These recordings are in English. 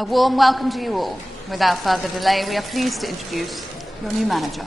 A warm welcome to you all. Without further delay, we are pleased to introduce your new manager.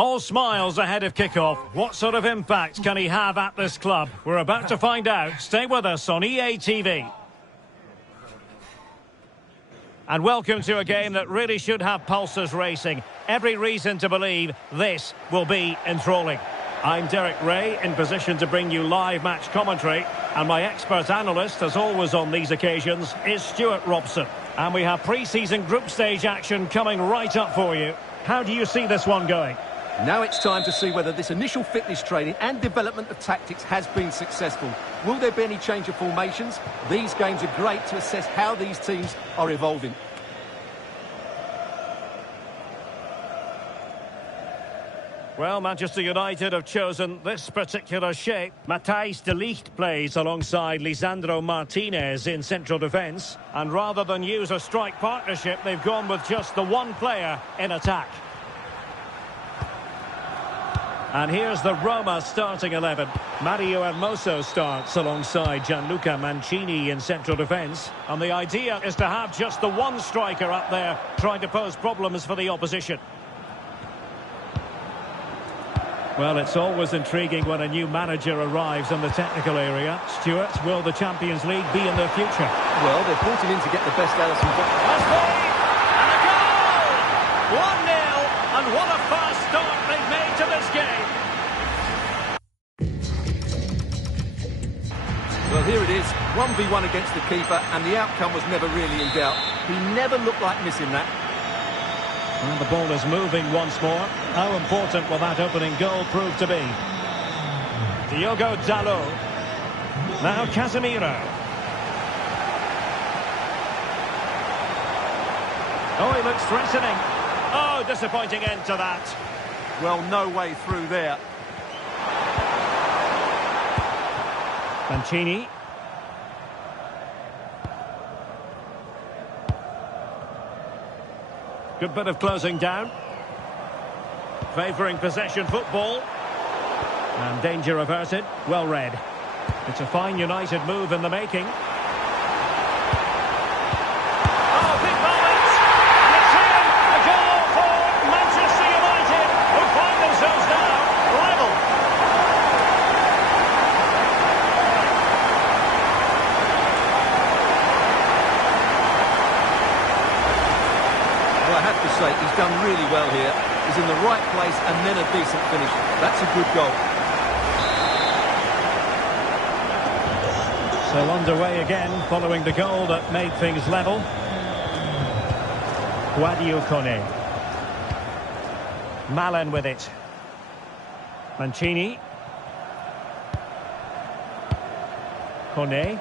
All smiles ahead of kickoff. What sort of impact can he have at this club? We're about to find out. Stay with us on EA TV. And welcome to a game that really should have pulses racing. Every reason to believe this will be enthralling. I'm Derek Ray, in position to bring you live match commentary. And my expert analyst, as always on these occasions, is Stuart Robson. And we have pre-season group stage action coming right up for you. How do you see this one going? Now it's time to see whether this initial fitness training and development of tactics has been successful. Will there be any change of formations? These games are great to assess how these teams are evolving. Well, Manchester United have chosen this particular shape. Matthijs de Ligt plays alongside Lisandro Martínez in central defence. And rather than use a strike partnership, they've gone with just the one player in attack. And here's the Roma starting 11. Mario Hermoso starts alongside Gianluca Mancini in central defence. And the idea is to have just the one striker up there trying to pose problems for the opposition. Well, it's always intriguing when a new manager arrives in the technical area. Stuart, will the Champions League be in their future? Well, they're brought him in to get the best out of some... And a goal! 1-0, and what a fast start they've made to this game. Well, here it is, 1v1 against the keeper, and the outcome was never really in doubt. He never looked like missing that. And the ball is moving once more. How important will that opening goal prove to be? Diogo Dalot. Now Casemiro. Oh, he looks threatening. Oh, disappointing end to that. Well, no way through there. Mancini. Good bit of closing down. Favouring possession football. And danger averted. Well read. It's a fine United move in the making. Oh, big moment! And it's in! A goal for Manchester United, who find themselves now level. Well, I have to say, he's done really well here. He's in the right place and then a decent finish. That's a good goal. So underway again, following the goal that made things level. Godwill. Malen with it. Mancini. Kone.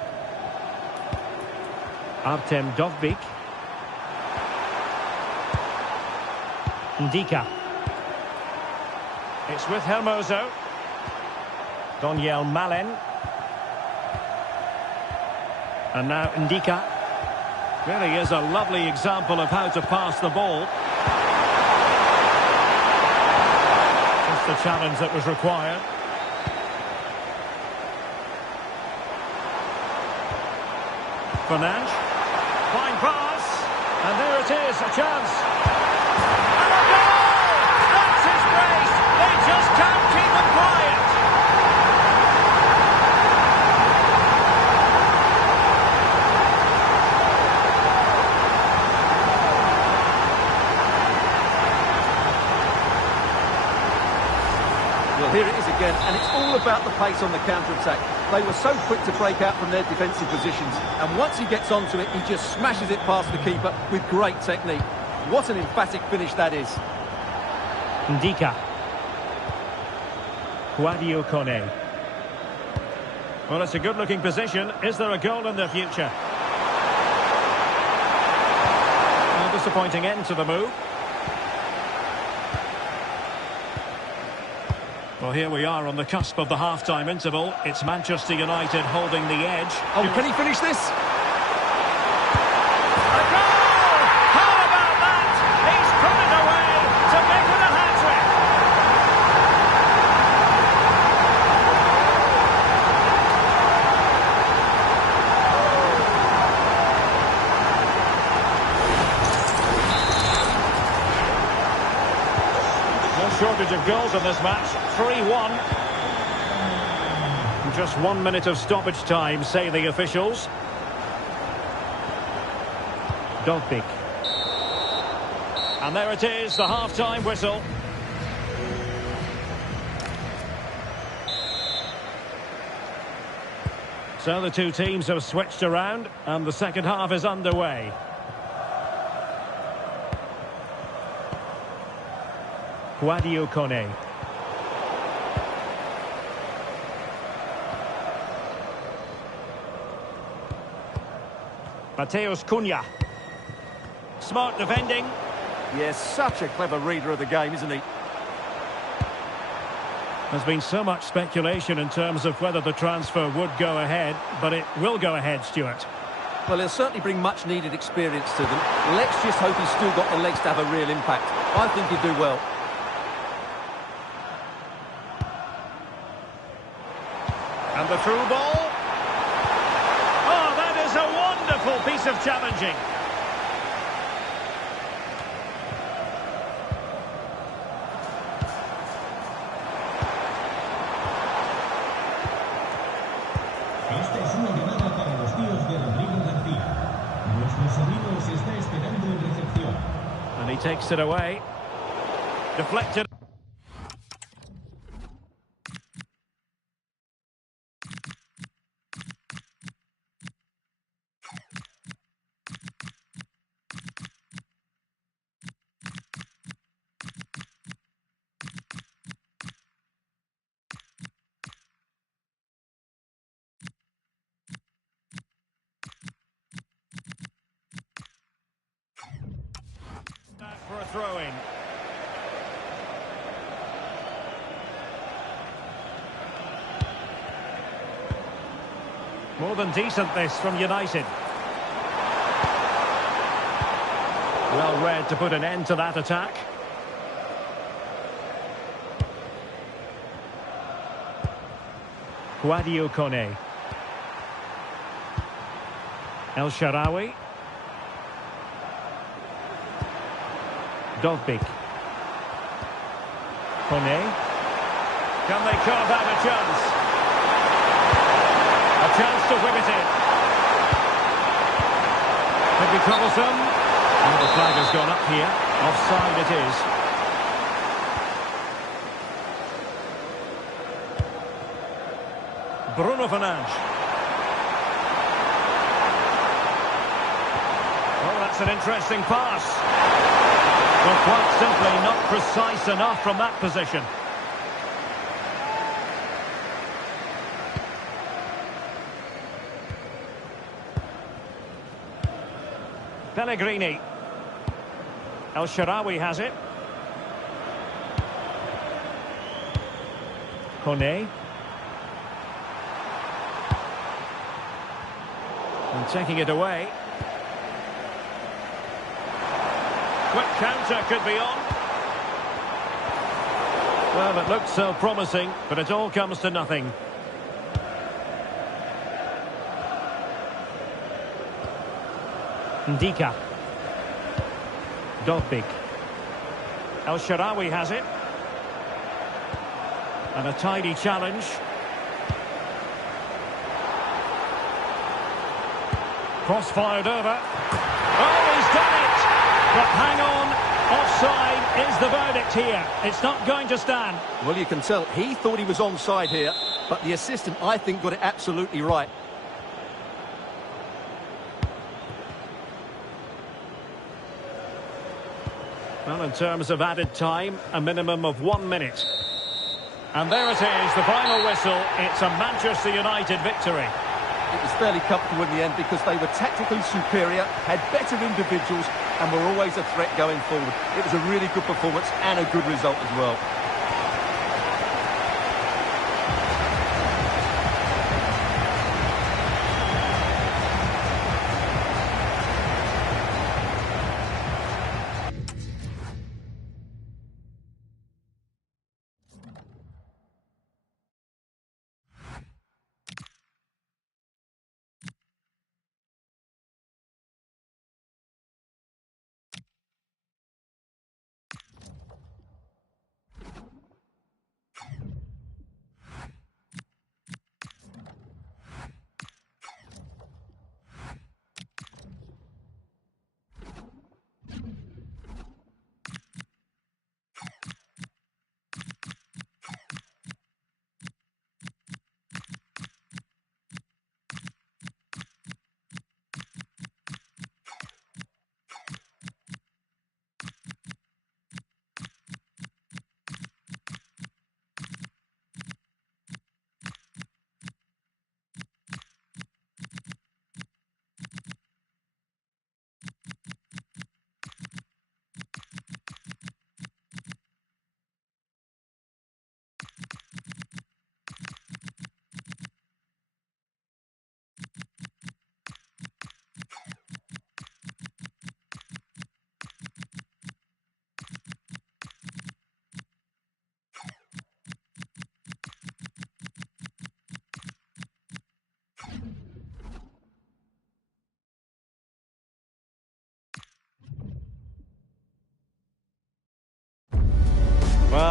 Artem Dovbyk. Ndika. It's with Hermoso. Donyell Malen. And now Ndika. Really is a lovely example of how to pass the ball. Just the challenge that was required. Fernandes. Fine pass. And there it is, a chance. And a goal! That's his brace. They just can't keep him quiet. Well, here it is again, and it's all about the pace on the counter-attack. They were so quick to break out from their defensive positions, and once he gets onto it, he just smashes it past the keeper with great technique. What an emphatic finish that is. Ndika. Godwill. Well, it's a good-looking position. Is there a goal in the future? A disappointing end to the move. Well, here we are on the cusp of the half-time interval. It's Manchester United holding the edge. Oh, can he finish this? A goal! How about that? He's put it away to make it a hat-trick. Well, short shortage of goals in this match. 3-1. Just 1 minute of stoppage time, say the officials. Godwill. And there it is, the half-time whistle. So the two teams have switched around, and the second half is underway. Kone. Matheus Cunha. Smart defending. Yes, such a clever reader of the game, isn't he? There's been so much speculation in terms of whether the transfer would go ahead, but it will go ahead, Stuart. Well, he'll certainly bring much needed experience to them. Let's just hope he's still got the legs to have a real impact. I think he'll do well. And the through ball. Oh, that is a wonderful piece of challenging. Esta es una llamada para los tíos de Rodrigo García. Nuestro sobrino os está esperando en recepción. And he takes it away. Deflected. For a throw-in. More than decent this from United. Well read to put an end to that attack. Kone. El Shaarawy. Godwill. Kone. Can they carve out a chance? A chance to whip it in. Could be troublesome. And the flag has gone up here. Offside it is. Bruno Fernandes. Oh, that's an interesting pass. Well, quite simply not precise enough from that position. Pellegrini. El Shaarawy has it. Kone. And taking it away. Quick counter could be on. Well, it looked so promising, but it all comes to nothing. Ndika. Godwill. El Shaarawy has it. And a tidy challenge. Cross fired over. Oh, he's done it! But hang on, offside is the verdict here. It's not going to stand. Well, you can tell he thought he was onside here, but the assistant, I think, got it absolutely right. Well, in terms of added time, a minimum of 1 minute. And there it is, the final whistle. It's a Manchester United victory. It was fairly comfortable in the end because they were tactically superior, had better individuals, and were always a threat going forward. It was a really good performance and a good result as well.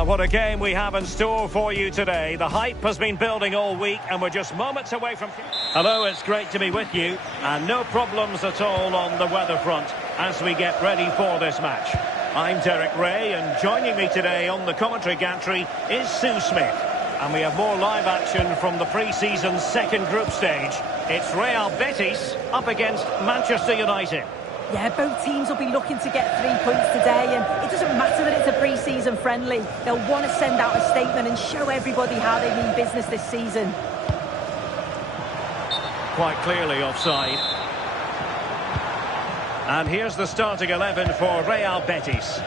What a game we have in store for you today. The hype has been building all week and we're just moments away from... Hello, it's great to be with you. And no problems at all on the weather front as we get ready for this match. I'm Derek Ray, and joining me today on the commentary gantry is Sue Smith. And we have more live action from the pre-season second group stage. It's Real Betis up against Manchester United. Yeah, both teams will be looking to get 3 points today, and it doesn't matter that it's a pre-season friendly. They'll want to send out a statement and show everybody how they mean business this season. Quite clearly offside. And here's the starting 11 for Real Betis.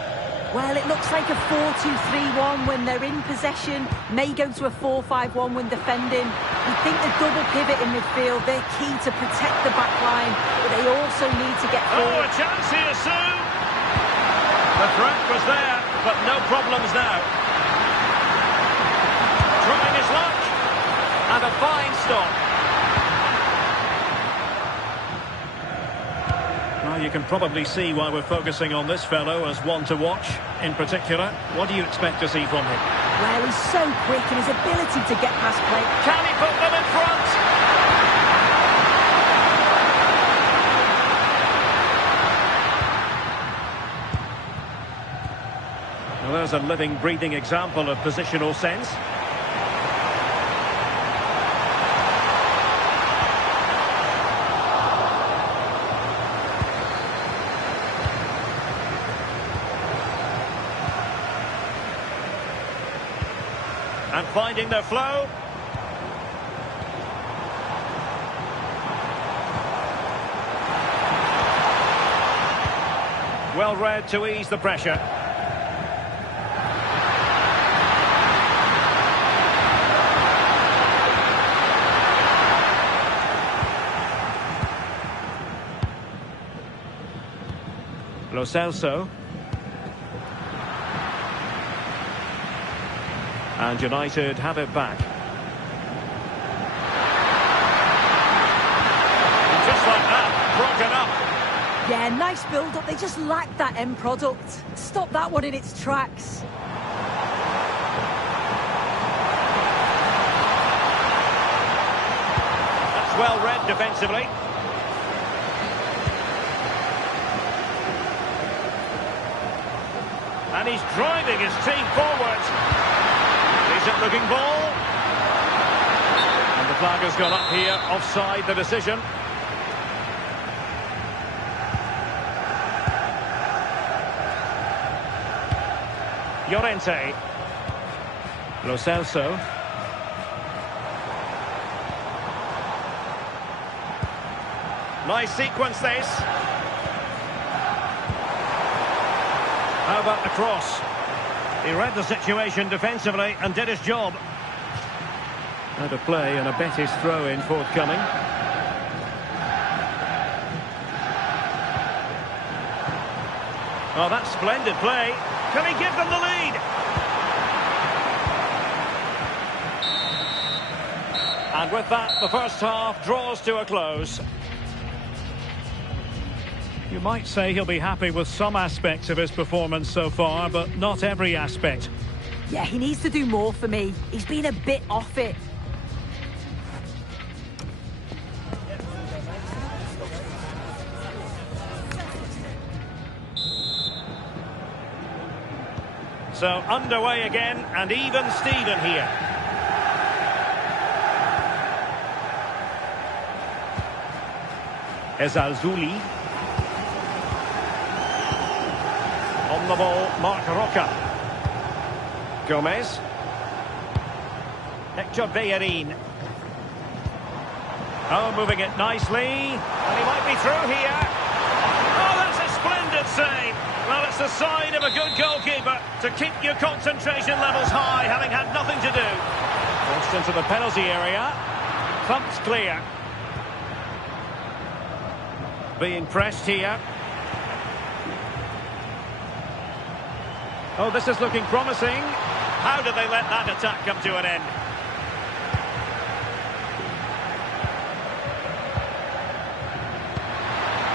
Well, it looks like a 4-2-3-1 when they're in possession. May go to a 4-5-1 when defending. I think the double pivot in midfield, they're key to protect the back line, but they also need to get forward. Oh, a chance here, Sue! The threat was there, but no problems now. Trying his luck. And a fine stop. Now you can probably see why we're focusing on this fellow as one to watch. In particular, what do you expect to see from him? Well, he's so quick and his ability to get past play. Can he put them in front? Well, there's a living, breathing example of positional sense. And finding their flow. Well read to ease the pressure. Lo Celso. And United have it back. And just like that, broken up. Yeah, nice build-up. They just lacked that end product. Stop that one in its tracks. That's well read defensively. And he's driving his team forward. Decent looking ball. And the flag has gone up here, offside the decision. Llorente. Lo Celso. Nice sequence this. How about the cross? He read the situation defensively and did his job. Out of play and a Betis throw-in forthcoming. Oh, that's splendid play. Can he give them the lead? And with that, the first half draws to a close. You might say he'll be happy with some aspects of his performance so far, but not every aspect. Yeah, he needs to do more for me. He's been a bit off it. So underway again, and even Steven here. Ezalzouli. On the ball, Mark Roca. Gomez. Hector Bellerin. Oh, moving it nicely. And he might be through here. Oh, that's a splendid save. Well, it's a sign of a good goalkeeper to keep your concentration levels high, having had nothing to do. Forced into the penalty area. Thumped clear. Being pressed here. Oh, this is looking promising. How did they let that attack come to an end?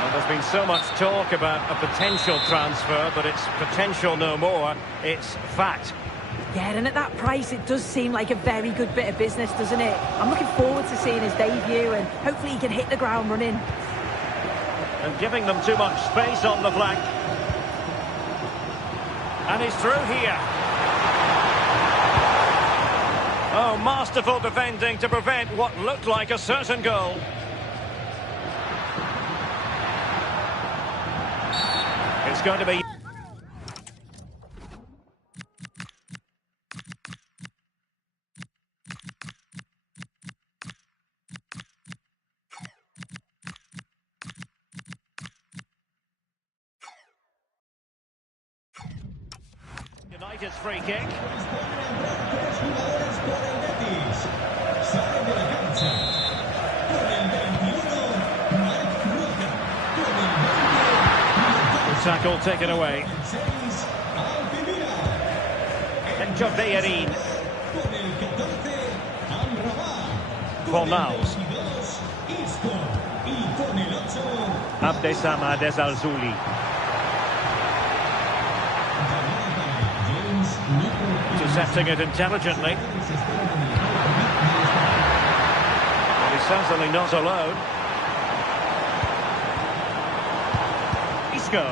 Well, there's been so much talk about a potential transfer, but it's potential no more. It's fact. Yeah, and at that price, it does seem like a very good bit of business, doesn't it? I'm looking forward to seeing his debut, and hopefully he can hit the ground running. And giving them too much space on the flank. And he's through here. Oh, masterful defending to prevent what looked like a certain goal. It's going to be... United's free kick. The tackle taken away. Ayden. Fornals. Abdesama Desalzuli. Intercepting it intelligently. But he's certainly not alone. Isco.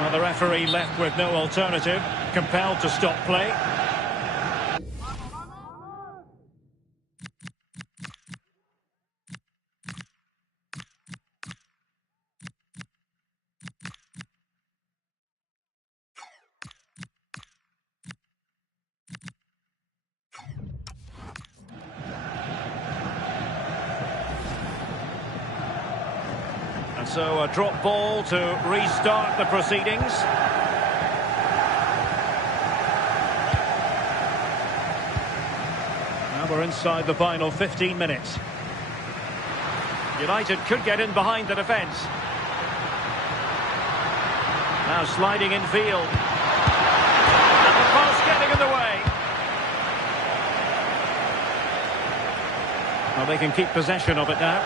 Well, the referee left with no alternative, compelled to stop play. So a drop ball to restart the proceedings. Now we're inside the final 15 minutes. United could get in behind the defence. Now sliding in field. And the post getting in the way. Well, they can keep possession of it now.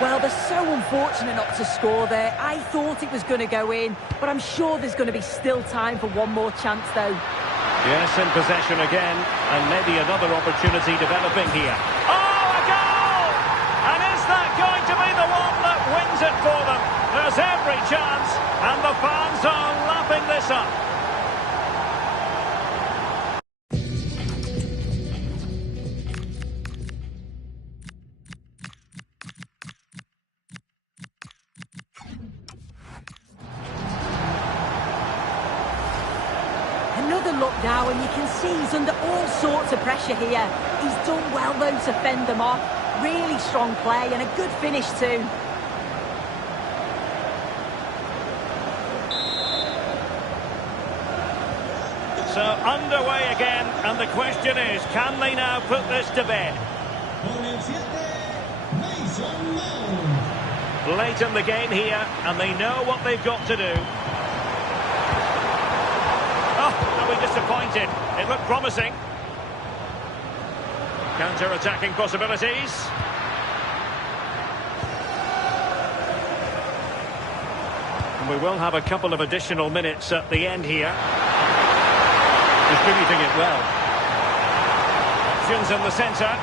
Well, they're so unfortunate not to score there. I thought it was going to go in, but I'm sure there's going to be still time for one more chance, though. Yes, in possession again, and maybe another opportunity developing here. Oh, a goal! And is that going to be the one that wins it for them? There's every chance, and the fans are lapping this up. Another look now, and you can see he's under all sorts of pressure here. He's done well, though, to fend them off. Really strong play and a good finish, too. So underway again, and the question is, can they now put this to bed? Late in the game here, and they know what they've got to do. Disappointed. It looked promising. Counter-attacking possibilities. And we will have a couple of additional minutes at the end here. Distributing it well. Options in the centre.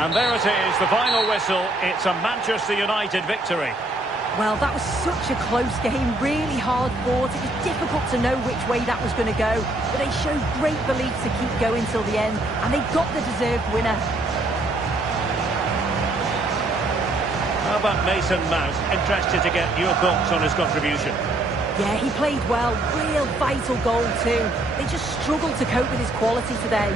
And there it is, the final whistle. It's a Manchester United victory. Well, that was such a close game, really hard fought. It was difficult to know which way that was going to go, but they showed great belief to keep going till the end, and they got the deserved winner. How about Mason Mount? Interested to get your thoughts on his contribution. Yeah, he played well. Real vital goal too. They just struggled to cope with his quality today.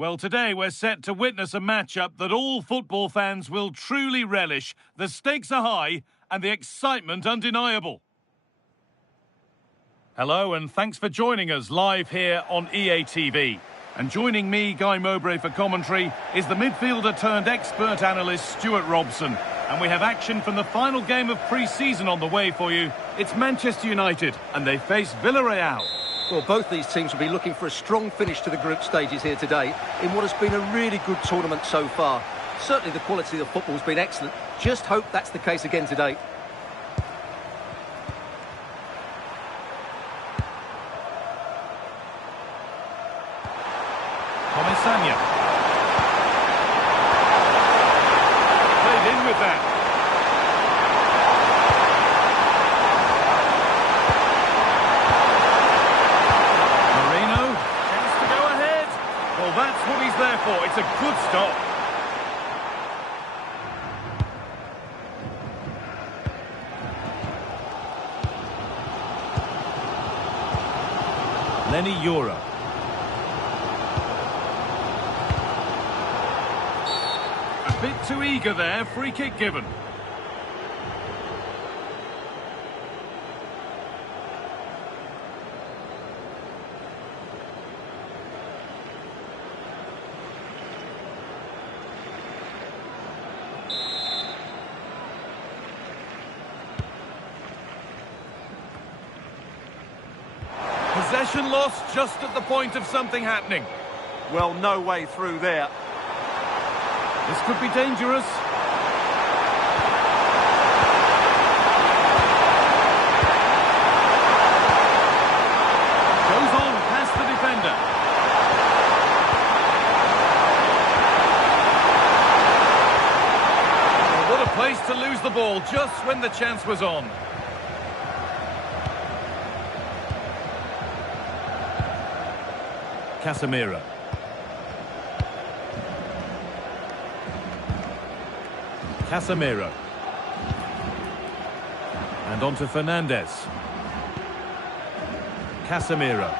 Well, today we're set to witness a matchup that all football fans will truly relish. The stakes are high and the excitement undeniable. Hello and thanks for joining us live here on EA TV. And joining me, Guy Mowbray, for commentary is the midfielder turned expert analyst Stuart Robson. And we have action from the final game of pre-season on the way for you. It's Manchester United and they face Villarreal. Well, both these teams will be looking for a strong finish to the group stages here today in what has been a really good tournament so far. Certainly the quality of the football has been excellent. Just hope that's the case again today. Kamason. Played in with that. Marino, chance to go ahead. Well, that's what he's there for. It's a good stop. Lenny Yura. A bit too eager there, free kick given. Possession lost just at the point of something happening. Well, no way through there. This could be dangerous. Goes on past the defender. Well, what a place to lose the ball just when the chance was on. Casemiro. Casemiro. And on to Fernandes. Casemiro.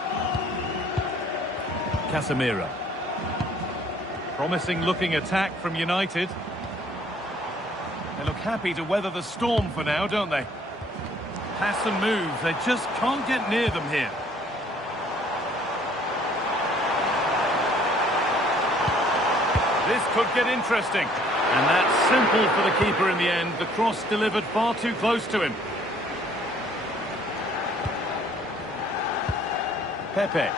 Casemiro. Promising looking attack from United. They look happy to weather the storm for now, don't they? Pass and move. They just can't get near them here. This could get interesting. And that's simple for the keeper in the end. The cross delivered far too close to him. Pepe.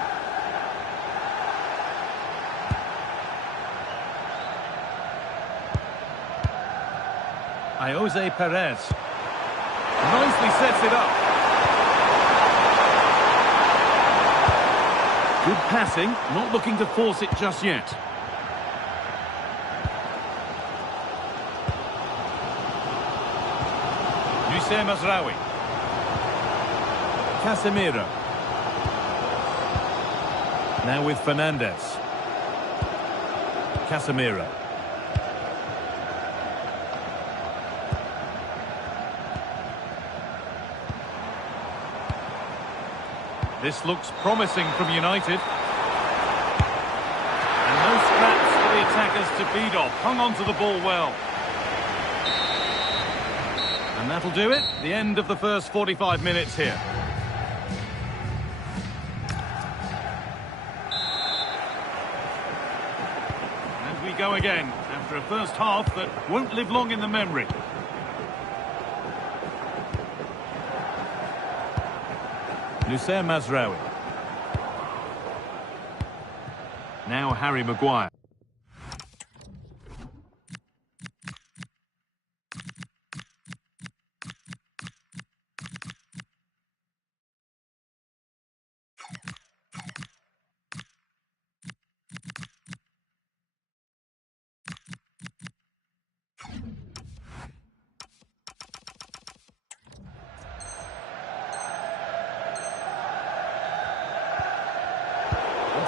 Jose Perez. Nicely sets it up. Good passing, not looking to force it just yet. Mazraoui. Casemiro. Now with Fernandes. Casemiro. This looks promising from United. And no scraps for the attackers to feed off. Hung on to the ball well. And that'll do it. The end of the first 45 minutes here. And we go again after a first half that won't live long in the memory. Mazraoui. Now Harry Maguire.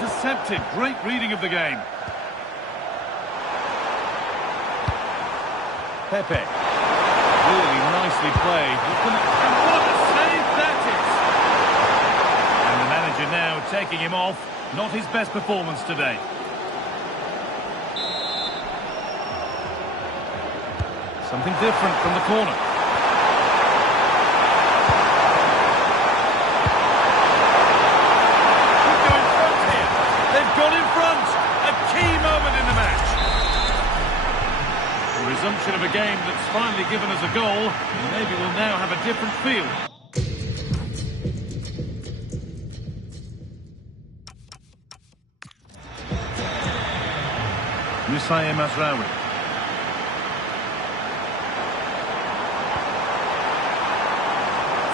Intercepted. Great reading of the game. Pepe. Really nicely played. And what a save that is! And the manager now taking him off. Not his best performance today. Something different from the corner. Could go in front here. They've got in front. A key moment in the match. The resumption of a game that's finally given us a goal, and maybe we'll now have a different feel. Masraoui.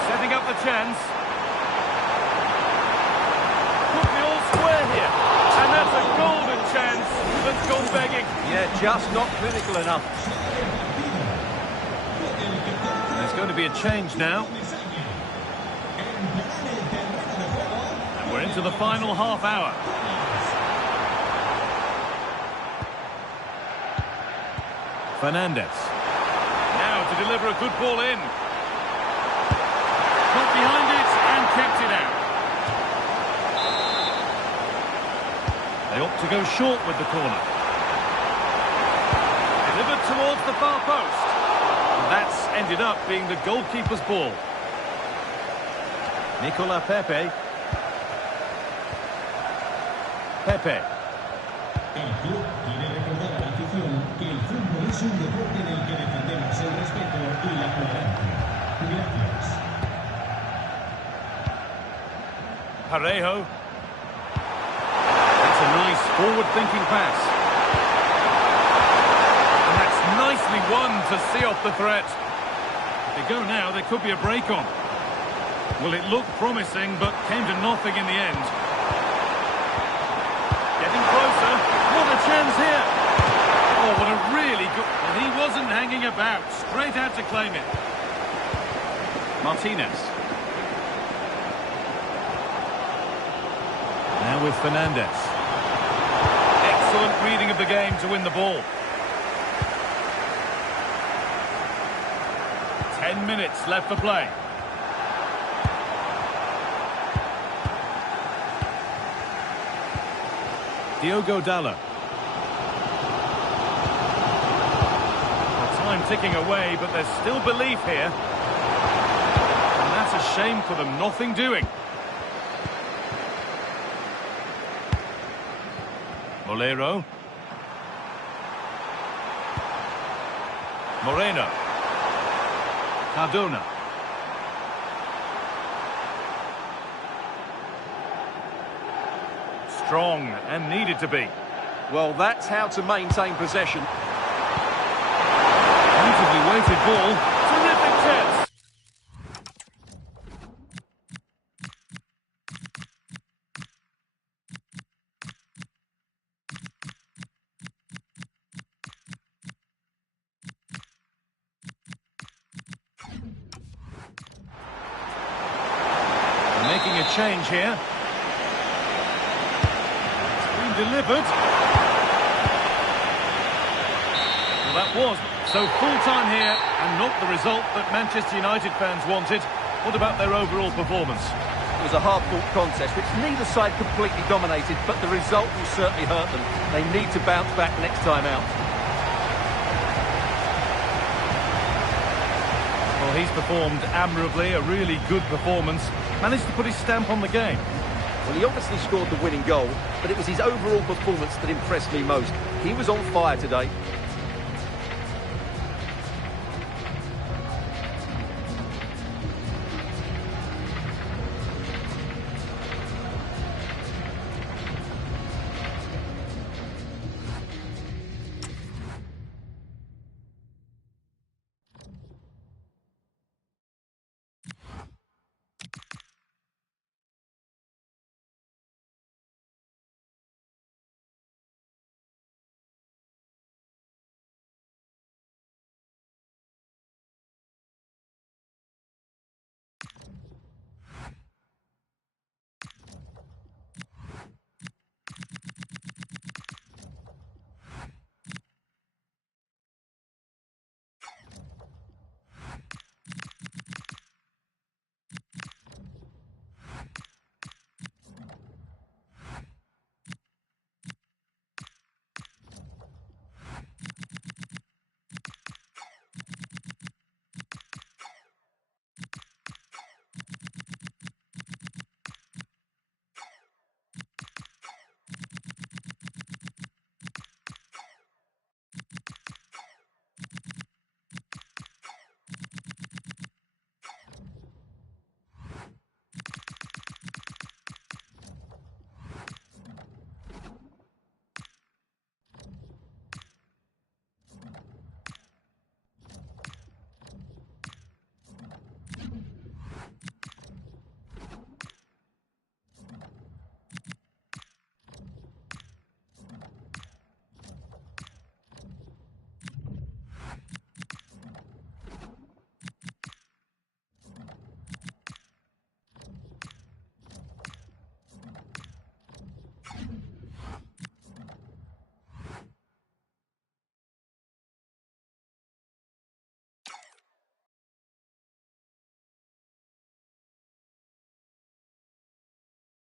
Setting up the chance. Could be all square here. And that's a golden chance that's gone begging. Yeah, just not clinical enough. There's going to be a change now. And we're into the final half hour. Fernandez. Now to deliver a good ball in. Got behind it and kept it out. They opt to go short with the corner. Delivered towards the far post. And that's ended up being the goalkeeper's ball. Nicolas Pepe. Pepe. El club quiere recordar a la afición que el fútbol es un deporte en el que defendemos el respeto y la tolerancia. Gracias. Parejo. That's a nice forward-thinking pass. And that's nicely won to see off the threat. If they go now, there could be a break on. Well, it looked promising, but came to nothing in the end. Getting closer. What a chance here. Oh, what a really good... And he wasn't hanging about. Straight out to claim it. Martínez. Now with Fernandez. Excellent reading of the game to win the ball. 10 minutes left for play. Diogo Dalot. Well, time ticking away, but there's still belief here. And that's a shame for them, nothing doing. Molero. Moreno. Cardona. Strong and needed to be. Well, that's how to maintain possession. Beautifully weighted ball. Terrific chance. They're making a change here. Delivered. Well, that was so full time here and not the result that Manchester United fans wanted. What about their overall performance? It was a hard-fought contest which neither side completely dominated, but the result will certainly hurt them. They need to bounce back next time out. Well, he's performed admirably, a really good performance. Managed to put his stamp on the game. Well, he obviously scored the winning goal, but it was his overall performance that impressed me most. He was on fire today.